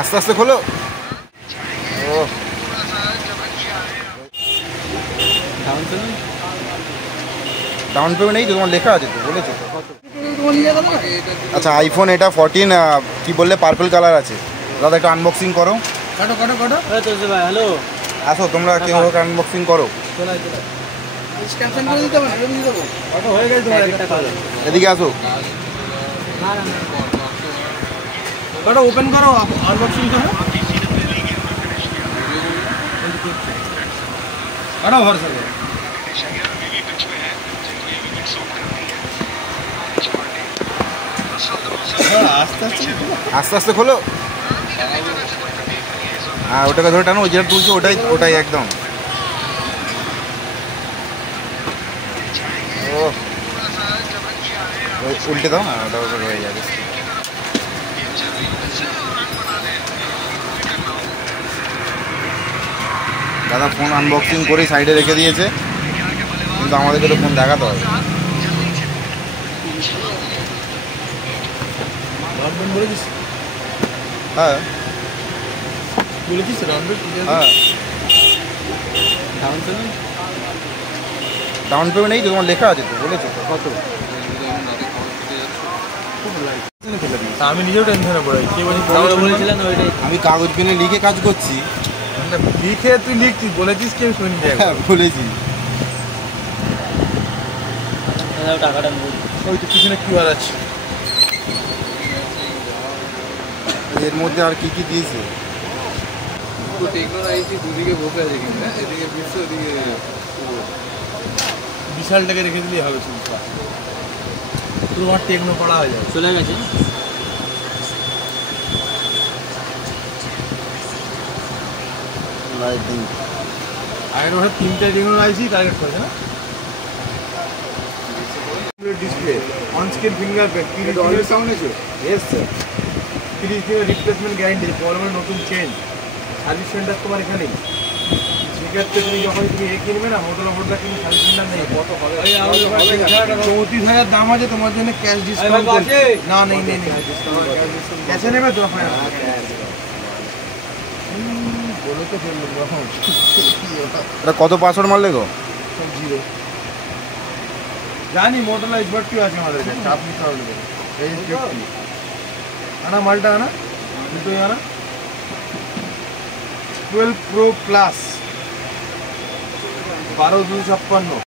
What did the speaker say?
আস্তে আস্তে খোলো। ও ডাউন পেমেন্ট নেই তো, তোমার লেখা আছে তো, বলেছো তো কত। আচ্ছা আইফোন এটা 14 কি বললে পার্পল কালার আছে দাদা, একটু আনবক্সিং করো। কাটো কাটো কাটো চলছে ভাই। হ্যালো, আসো তোমরা কেউ আনবক্সিং করো। স্ক্যান করে দিতে হবে না, দিয়ে দেবো। কাটো হয়ে গেছে তোমার একটা কাজ। এদিকে আসো। কাটো ওপেন করো, আনবক্সিং করো। কাটো ভরসা করো। আস্তে আস্তে খোলো। হ্যাঁ ওটাকে ধরে টানো, যেটা তুলছো ওটাই ওটাই একদম। ও উল্টে দাও না, ওটা হয়ে যাবে। দাদা ফোন আনবক্সিং করে সাইডে রেখে দিয়েছে, কিন্তু আমাদেরকে তো ফোন দেখাতে হবে। হ্যাঁ বলেছিস হ্যাঁ ডাউন পেমেন্ট নেই তো, তোমার লেখা আছে তো, বলেছো তো কত। আমি নিজেও টেনশনে পড়ে কি বলেছিলাম ওইটাই। আমি কাগজ পেনে লিখে কাজ করছি। লিখে তুই লিখছিস, বলেছিস কি আমি শুনি দেখ। হ্যাঁ বলেছি। টাকাটা ওই তো পিছনে কিউআর আছে। এর মধ্যে আর কি কি দিয়েছে। টেকনোলজি দুদিকে বসে আছে, কিন্তু এদিকে বিশ্ব, ওদিকে বিশালটাকে রেখে দিলেই হবে। তোমার টেকনো পড়া হয়ে যাবে। চলে গেছে লাইটিং। আগের বছর 3টে টেকনো আইসি টার্গেট করেছে না। ডিসপ্লে অন স্ক্রিন ফিঙ্গারপ্রিন্ট 30 দিনের সাউন্ড আছে। ইয়েস স্যার, 30 দিনের রিপ্লেসমেন্ট গ্যারান্টি, পরমানেন্ট নতুন চেঞ্জ, সার্ভিস সেন্টার তোমার এখানেই। সেক্ষেত্রে তুমি যখন তুমি কিনবে না, মোটরলা মোটরলা কিনে সার্ভিস সেন্টার নেই। কত হবে? 34,000 দাম আছে, তোমার জন্য ক্যাশ ডিসকাউন্ট না। নেই নেই নেই, ক্যাশে নেবে তো। হ্যাঁ বলো তো এটা কত পাসওয়ার্ড মারলে গো? সব জিরো। জানি মোটরলা এক্সপার্টিও আছে আমাদের কাছে, চাপ নিতে হবে। এই আনা মালটা, আনা দুটোই আনা। 12 Pro Plus 12,256।